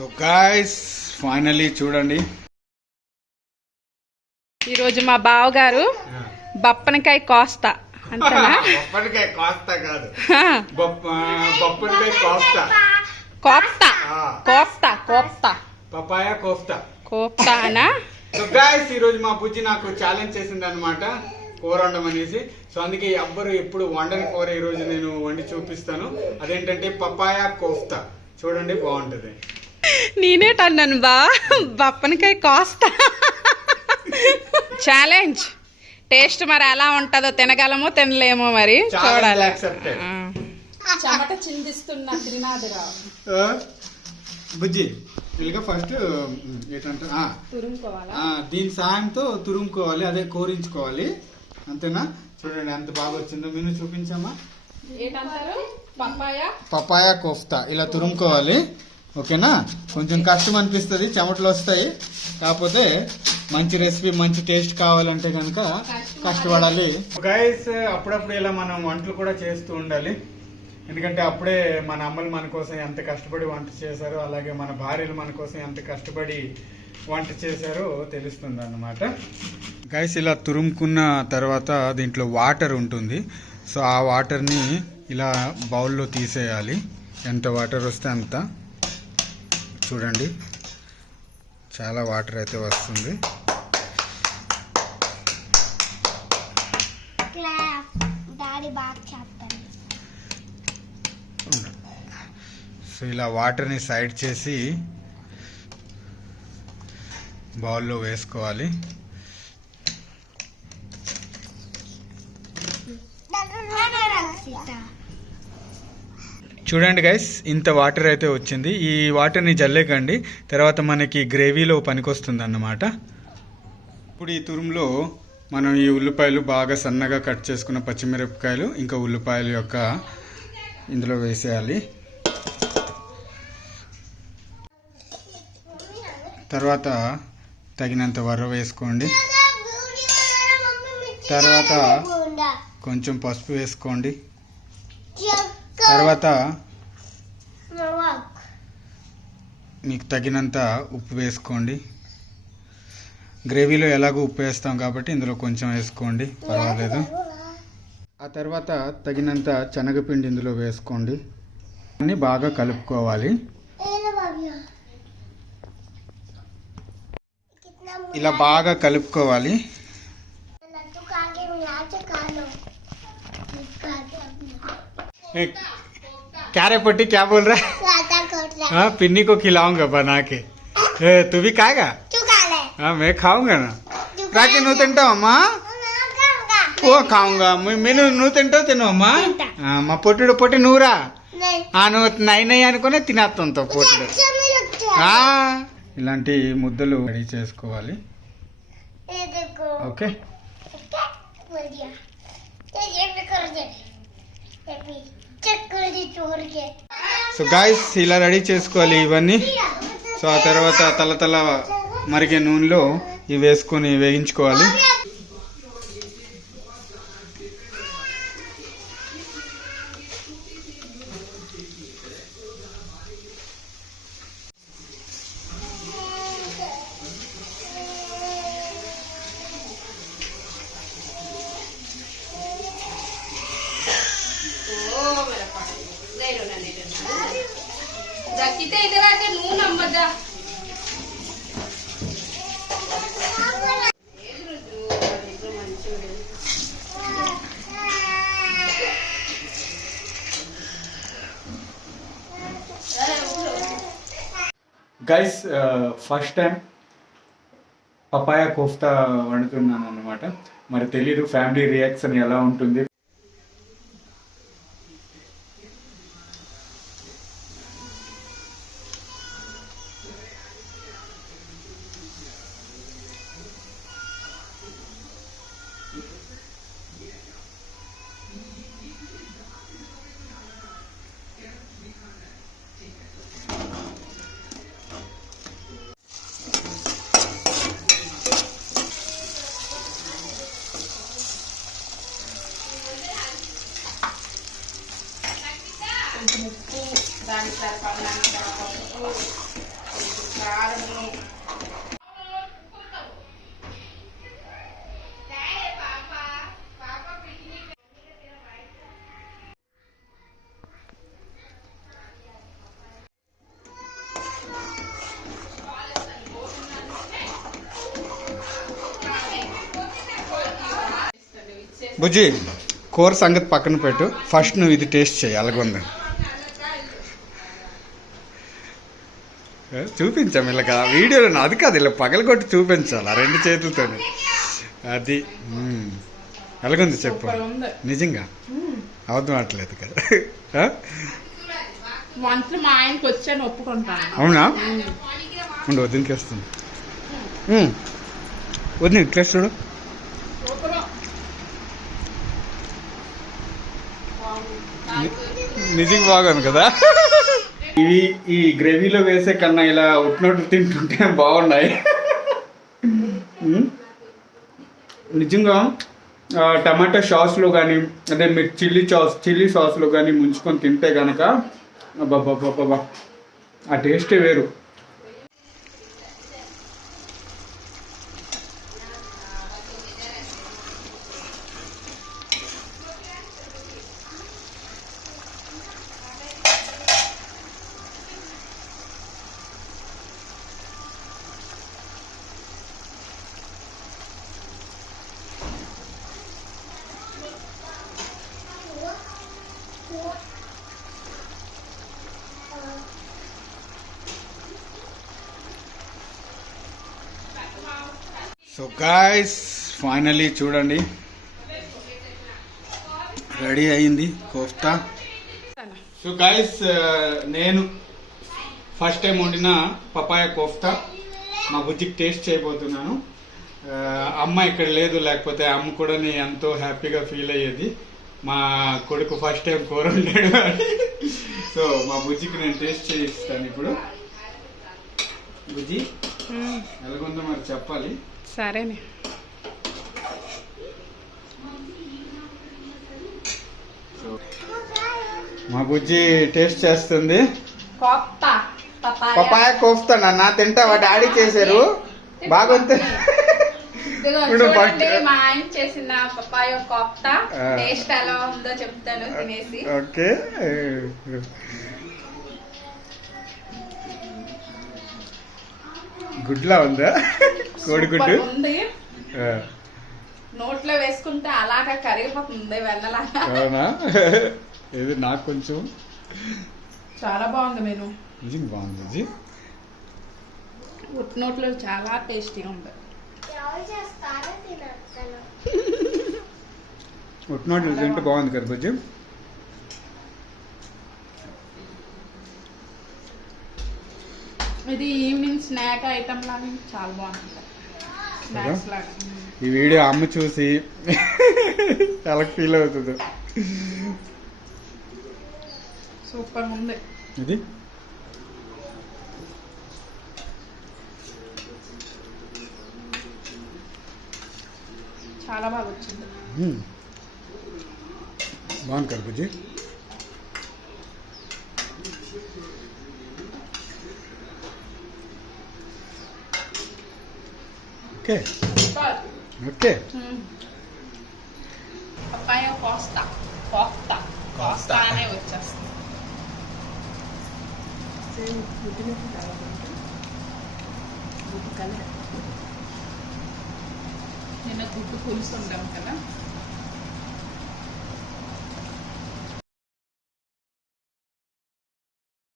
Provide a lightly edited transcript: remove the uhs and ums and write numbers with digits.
So guys finally చూడండి, ఈరోజు మా బావగారు బప్పనకాయ కోస్తా అంతేనా? బొప్పనికాయ కోస్తా కాదు, బొప్పనికాయ కోఫ్తా. కోఫ్తా కోఫ్తా కోఫ్తా పపాయా కోఫ్తా కోఫ్తా అనా? సో గాయ్స్ ఈరోజు మా బుజ్జి నాకు ఛాలెంజ్ చేసింది అనమాట కూర వండమనేసి. సో అందుకే ఎవ్వరు ఎప్పుడు వండని కూర ఈరోజు నేను వండి చూపిస్తాను. అదేంటంటే పపాయా కోఫ్తా. చూడండి, బాగుంటది. నేనేటన్నాను బా బప్పనకాయ కోస్తా. ఛాలెంజ్ టేస్ట్ మరి ఎలా ఉంటుందో, తినగలమో తినలేమో మరి చూడాలి. చెమట చిందిస్తున్న త్రినాథరావు బుజ్జి ఇలాగా ఫస్ట్ ఏంటంటే దీని సాయంతో తురుముకోవాలి, అదే కోరించుకోవాలి, అంతేనా? చూడండి ఎంత బాగా వచ్చిందో. మెను చూపించామా? పపాయా కోఫ్తా ఇలా తురుముకోవాలి, ఓకేనా? కొంచెం కష్టం అనిపిస్తుంది, చెమటలు వస్తాయి, కాకపోతే మంచి రెసిపీ, మంచి టేస్ట్ కావాలంటే కనుక కష్టపడాలి. గైస్ అప్పుడప్పుడు ఇలా మనం వంటలు కూడా చేస్తూ ఉండాలి. ఎందుకంటే అప్పుడే మన అమ్మలు మన కోసం ఎంత కష్టపడి వంట చేశారో, అలాగే మన భార్యలు మన కోసం ఎంత కష్టపడి వంట చేశారో తెలుస్తుంది అన్నమాట. గైస్ ఇలా తురుముకున్న తర్వాత దీంట్లో వాటర్ ఉంటుంది. సో ఆ వాటర్ని ఇలా బౌల్లో తీసేయాలి. ఎంత వాటర్ వస్తే అంత. చూడండి, చాలా వాటర్ అయితే వస్తుంది. సో ఇలా వాటర్ని సైడ్ చేసి బౌల్లో వేసుకోవాలి. చూడండి గైస్, ఇంత వాటర్ అయితే వచ్చింది. ఈ వాటర్ని జల్లేకండి, తర్వాత మనకి గ్రేవీలో పనికొస్తుంది అన్నమాట. ఇప్పుడు ఈ తురుములో మనం ఈ ఉల్లిపాయలు బాగా సన్నగా కట్ చేసుకున్న పచ్చిమిరపకాయలు ఇంకా ఉల్లిపాయలు యొక్క ఇందులో వేసేయాలి. తర్వాత తగినంత వర వేసుకోండి. తర్వాత కొంచెం పసుపు వేసుకోండి. తర్వాత మీకు తగినంత ఉప్పు వేసుకోండి. గ్రేవీలో ఎలాగో ఉప్పు వేస్తాం కాబట్టి ఇందులో కొంచెం వేసుకోండి, పర్వాలేదు. ఆ తర్వాత తగినంత శనగపిండి ఇందులో వేసుకోండి. అన్నీ బాగా కలుపుకోవాలి. ఇలా బాగా కలుపుకోవాలి. क्या रे पट्टी, क्या बोल रहा है? हाँ, पिन्नी को खिलाऊंगा बना के. तू भी खाएगा? हाँ मैं खाऊंगा ना. రాకి నువ్వు తింటావు అమ్మా? ఓ ఖాऊंगा. నేను నువ్వు తింటావు, తిను అమ్మా. మా పొట్టుడు పొట్టి నువ్వురా, నువ్వు నై అనుకునే తినేస్తాంతో పొట్టుడు. ఇలాంటి ముద్దలు రెడీ చేసుకోవాలి. ఓకే, సో గాయ్స్ ఇలా రెడీ చేసుకోవాలి ఇవన్నీ. సో ఆ తర్వాత తల మరిగే నూనెలో ఇవి వేసుకొని వేయించుకోవాలి. Guys first time papaya kofta వండుతున్నాను అన్నమాట. మరి తెలీదు ఫ్యామిలీ రియాక్షన్ ఎలా ఉంటుంది. బుజ్జి కూర సంగతి పక్కన పెట్టు, ఫస్ట్ నువ్వు ఇది టేస్ట్ చేయి. అలాగుంది చూపించాం ఇలాగ వీడియోలో. అది కాదు, ఇలా పగలగొట్టి చూపించాలి ఆ 2 చేతులతో. అది ఎలాగుంది చెప్పు. నిజంగా అవద్దం అట్లేదు కదా. మా ఆయనకి వచ్చాను ఒప్పుకుంటాను. అవునా? ఉండు వదినకి వస్తుంది. వదిన ఇట్లా చూడు. నిజంగా బాగుంది కదా. ఇవి ఈ గ్రేవీలో వేసే కన్నా ఇలా ఉట్టినట్టు తింటుంటే బాగున్నాయి. నిజంగా టమాటా సాస్లో కానీ అదే మీరు చిల్లీ సాస్లో కానీ ముంచుకొని తింటే కనుక అబ్బాబ్బాబ్బా ఆ టేస్టే వేరు. సో గాయ్స్ ఫైనలీ చూడండి రెడీ అయింది కోఫ్తా. సో గాయ్స్ నేను ఫస్ట్ టైం వండిన పపాయ కోఫ్తా మా బుజ్జికి టేస్ట్ చేయబోతున్నాను. అమ్మ ఇక్కడ లేదు, లేకపోతే అమ్మ కూడా ఎంతో హ్యాపీగా ఫీల్ అయ్యేది. మా కొడుకు ఫస్ట్ టైం కూర వండాడు అని. సో మా బుజ్జికి నేను టేస్ట్ చేయిస్తాను ఇప్పుడు. బుజ్జి ఎలాగుందో మరి చెప్పాలి. సరేనే. మా బుజ్జి టేస్ట్ చేస్తుంది. కోఫ్తా పపాయ కోఫ్తా నాన్న తింటావా? డాడీ చేశారు బాగుంది. మా ఆయన చేసిన పపాయ కోఫ్తా టేస్ట్ ఎలా ఉందో చెప్తాను తినేసి. ఓకే. గుడ్లా ఉందా? కోడిగుడ్డు ఉంది. నోట్లో వేసుకుంటే అలాగా కరిగిపోతుంది వెన్నలాగా. అవునా? ఏది నాకు కొంచెం చాలా బాగుంది. నేను నిజంగా బాగుంది జీ. నోట్లో చాలా టేస్టీగా ఉంది. ఉట్టినోట్లు తింటే బాగుంది కదా బుజ్జి. ఇది ఈవినింగ్ స్నాక్ ఐటమ్ లాగా చాలా బాగుంటుంది. స్నాక్స్ లాగా. ఈ వీడియో అమ్మ చూసి ఎలా ఫీల్ అవుతుందో. సూపర్ ఉంది ఇది. చాలా బాగా వచ్చింది. బాగుంది కదా బుజ్జి. Okay okay. Papaya kofta kofta kofta అనే వచ్చేస్తుంది. నిన్న గుడ్డు పులుసు ఉంటాం కదా,